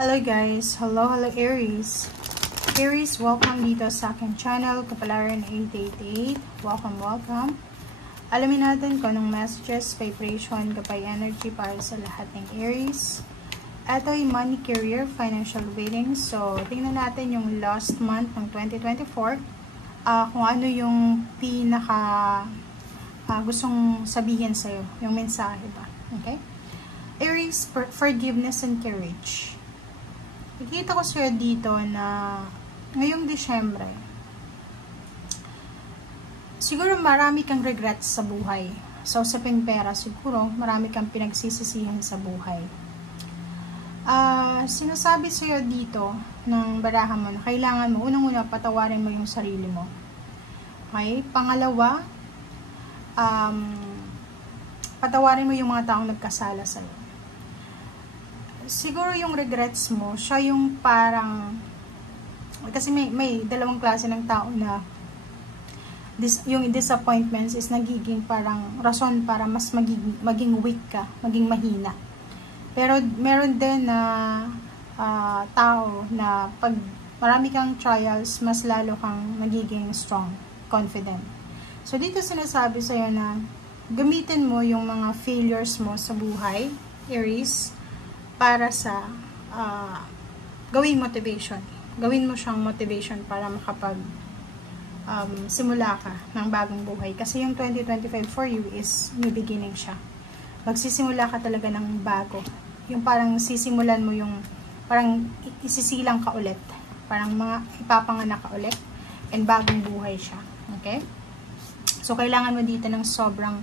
Hello guys, hello Aries. Aries, welcome dito sa aking channel, Kapalaran 888. Welcome. Alamin natin kung anong messages, vibration, kapay energy para sa lahat ng Aries. Ito ay money, career, financial reading. So, tingnan natin yung last month ng 2024. Kung ano yung pinaka gustong sabihin sa'yo, yung mensahe ba. Okay? Aries, forgiveness and courage. Nakikita ko sa'yo dito na ngayong Disyembre, siguro marami kang regrets sa buhay. Sa usaping pera, siguro marami kang pinagsisisihan sa buhay. Sinasabi sa'yo dito ng barahan mo na kailangan mo, unang-una, patawarin mo yung sarili mo. Okay? Pangalawa, patawarin mo yung mga taong nagkasala sa'yo. Siguro yung regrets mo, siya yung parang, kasi may dalawang klase ng tao na yung disappointments is nagiging parang rason para mas maging weak ka, maging mahina. Pero meron din na tao na pag marami kang trials, mas lalo kang nagiging strong, confident. So dito sinasabi sa'yo na gamitin mo yung mga failures mo sa buhay, Aries, para sa gawing motivation. Gawin mo siyang motivation para makapag simula ka ng bagong buhay. Kasi yung 2025 for you is new beginning siya. Magsisimula ka talaga ng bago. Yung parang sisimulan mo yung parang isisilang ka ulit. Parang mga ipapanganak ka ulit. And bagong buhay siya. Okay? So, kailangan mo dito ng sobrang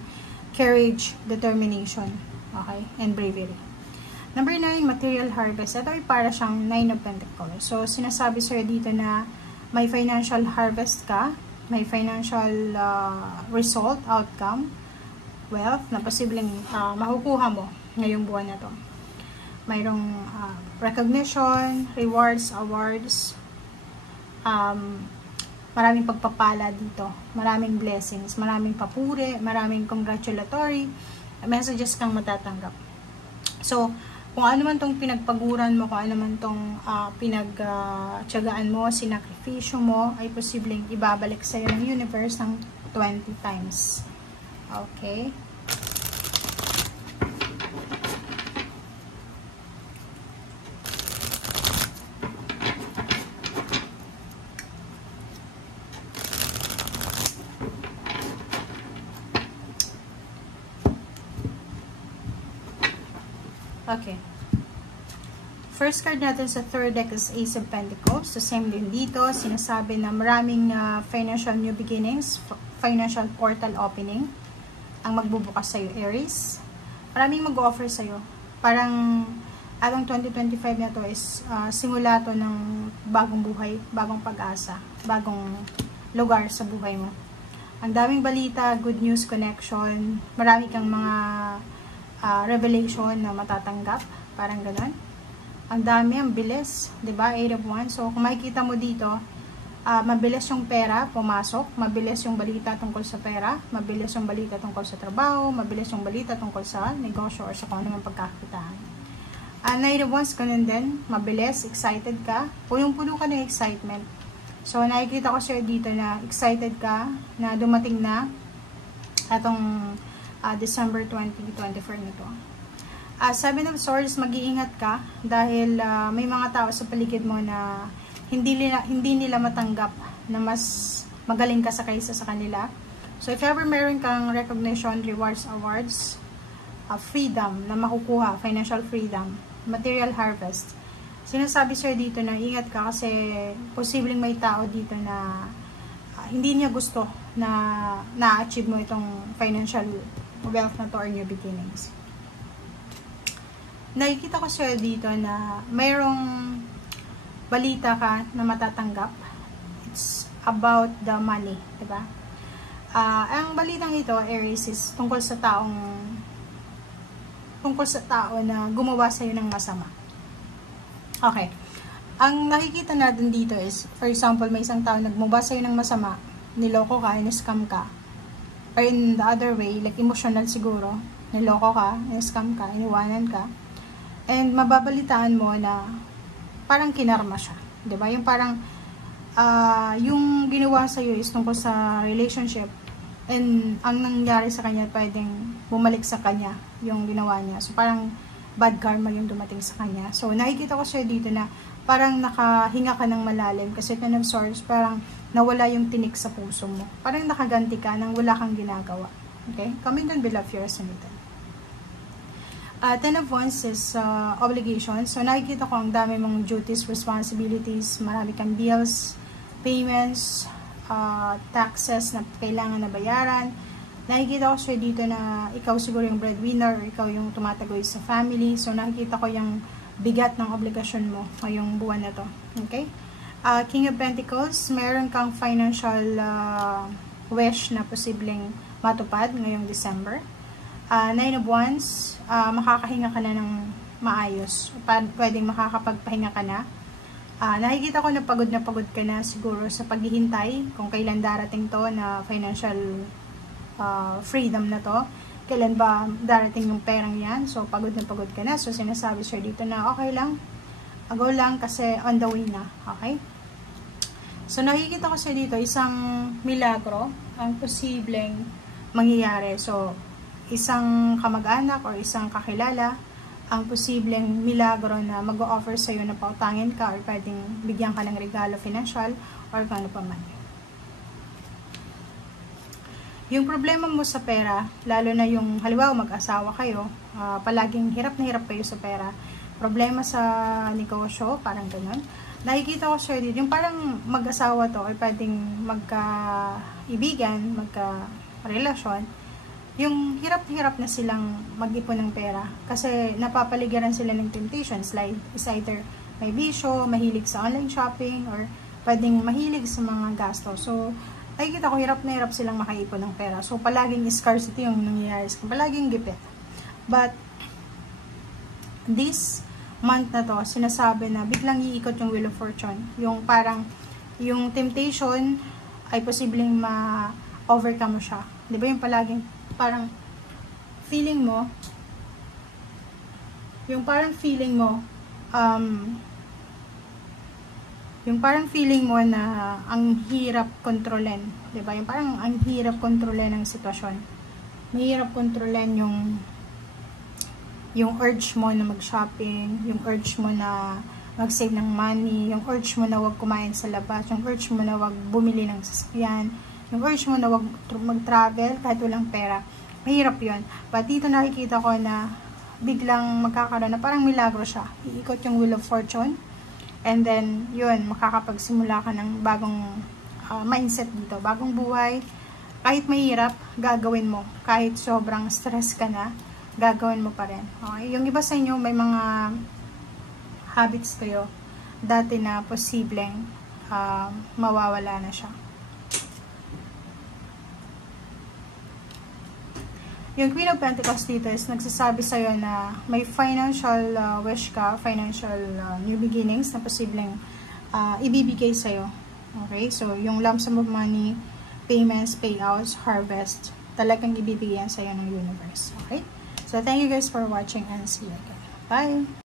courage, determination. Okay? And bravery. Number 9, material harvest. Ito ay para siyang 9 of Pentacles. So, sinasabi sa'yo dito na may financial harvest ka, may financial result, outcome, wealth, na posibleng makukuha mo ngayong buwan na to. Mayroong recognition, rewards, awards, maraming pagpapala dito, maraming blessings, maraming papuri, maraming congratulatory messages kang matatanggap. So, kung ano man tong pinagpaguran mo, kung ano man tong pinagtiyagaan mo, sinakripisyo mo, ay posibleng ibabalik sa'yo ng universe ng 20 times. Okay? Okay. First card natin sa third deck is Ace of Pentacles. So, same din dito. Sinasabi na maraming financial new beginnings, financial portal opening ang magbubukas sa'yo, Aries. Maraming mag-offer sa'yo. Parang atong 2025 na to is simula to ng bagong buhay, bagong pag-asa, bagong lugar sa buhay mo. Ang daming balita, good news, connection. Marami kang mga revelation na matatanggap, parang ganun. Ang dami, ang bilis, 'di ba? 8 of Wands. So kung makikita mo dito, mabilis yung pera pumasok, mabilis yung balita tungkol sa pera, mabilis yung balita tungkol sa trabaho, mabilis yung balita tungkol sa negosyo or sa kung ano man pagkakakitaan. 9 of Wands, ganun din, mabilis, excited ka, punong-puno ka ng excitement. So nakikita ko sa'yo dito na excited ka na dumating na atong December 2024 nito. 7 of Swords, mag-iingat ka dahil may mga tao sa paligid mo na hindi nila matanggap na mas magaling ka sa kaysa sa kanila. So if ever meron kang recognition, rewards, awards, freedom na makukuha, financial freedom, material harvest, sinasabi sa'yo dito na ingat ka kasi posibleng may tao dito na hindi niya gusto na na-achieve mo itong financial wealth na to or new beginnings. Nakikita ko sa'yo dito na mayroong balita ka na matatanggap. It's about the money, diba? Ang balitang ito, Aries, is tungkol sa tao na gumawa sa'yo ng masama. Okay. Ang nakikita natin dito is, for example, may isang tao nagmumba sa'yo ng masama, niloko ka, in-scam ka, or in the other way, like emotional siguro, niloko ka, in-scam ka, iniwanan ka, and mababalitaan mo na parang kinarma siya. Diba? Yung parang, yung ginawa sa'yo is tungkol sa relationship, and ang nangyari sa kanya, pwedeng bumalik sa kanya yung ginawa niya. So, parang bad karma yung dumating sa kanya. So, nakikita ko sa'yo dito na parang nakahinga ka ng malalim kasi Ten of Swords, parang nawala yung tinik sa puso mo. Parang nakaganti ka nang wala kang ginagawa. Okay? Comment down below if you're submitted. Ten of Wands is obligations. So, nakikita ko ang dami mong duties, responsibilities, marami kang bills, payments, taxes na kailangan na bayaran. Nakikita ko siya dito na ikaw siguro yung breadwinner or ikaw yung tumatagoy sa family. So, nakikita ko yung bigat ng obligasyon mo ngayong buwan na to. Okay? King of Pentacles, meron kang financial wish na posibleng matupad ngayong December. Nine of Wands, makakahinga ka na ng maayos. Pwedeng makakapagpahinga ka na. Nakikita ko na pagod ka na siguro sa paghihintay kung kailan darating to na financial freedom na to. Kailan ba darating yung perang yan? So, pagod ka na. So, sinasabi siya dito na okay lang. Go lang kasi on the way na. Okay? So, nakikita ko siya dito isang milagro ang posibleng mangyayari. So, isang kamag-anak or isang kakilala ang posibleng milagro na mag-o-offer sa'yo na pautangin ka or pwedeng bigyan ka ng regalo financial or kung ano pa man. Yung problema mo sa pera, lalo na yung halimbawa mag-asawa kayo, palaging hirap na hirap kayo sa pera, problema sa negosyo, parang ganun. Nakikita ko siya dito, yung parang mag-asawa to, or pwedeng magka-ibigan, magka-relasyon, yung hirap na silang mag-ipon ng pera. Kasi napapaligiran sila ng temptations, like is either may bisyo, mahilig sa online shopping, or pwedeng mahilig sa mga gasto. So, nakikita ko hirap na hirap silang makaipon ng pera. So, palaging scarcity yung nangyayari. Palaging gipit. But, this month na to, sinasabi na biglang iikot yung Wheel of Fortune. Yung parang, yung temptation ay posibleng ma-overcome mo siya. Di ba yung palaging, parang feeling mo, yung parang feeling mo, yung parang feeling mo na ang hirap kontrolin, 'di ba? Yung parang ang hirap kontrolin ng sitwasyon. Mahirap kontrolin yung urge mo na mag-shopping, yung urge mo na mag-save ng money, yung urge mo na wag kumain sa labas, yung urge mo na wag bumili ng sasakyan, yung urge mo na wag mag-travel kahit walang pera. Mahirap 'yon. But dito nakikita ko na biglang magkakaroon na parang milagro siya. Iikot yung Wheel of Fortune. And then, yun, makakapagsimula ka ng bagong mindset dito, bagong buhay. Kahit mahirap, gagawin mo. Kahit sobrang stress ka na, gagawin mo pa rin. Okay? Yung iba sa inyo, may mga habits kayo dati na posibleng mawawala na siya. Yung Queen of Pentacles dito is nagsasabi sa'yo na may financial wish ka, financial new beginnings na posibleng ibibigay sa'yo. Okay? So, yung lump sum of money, payments, payouts, harvest, talagang ibibigay yan sa'yo ng universe. Okay? So, thank you guys for watching and see you again. Bye!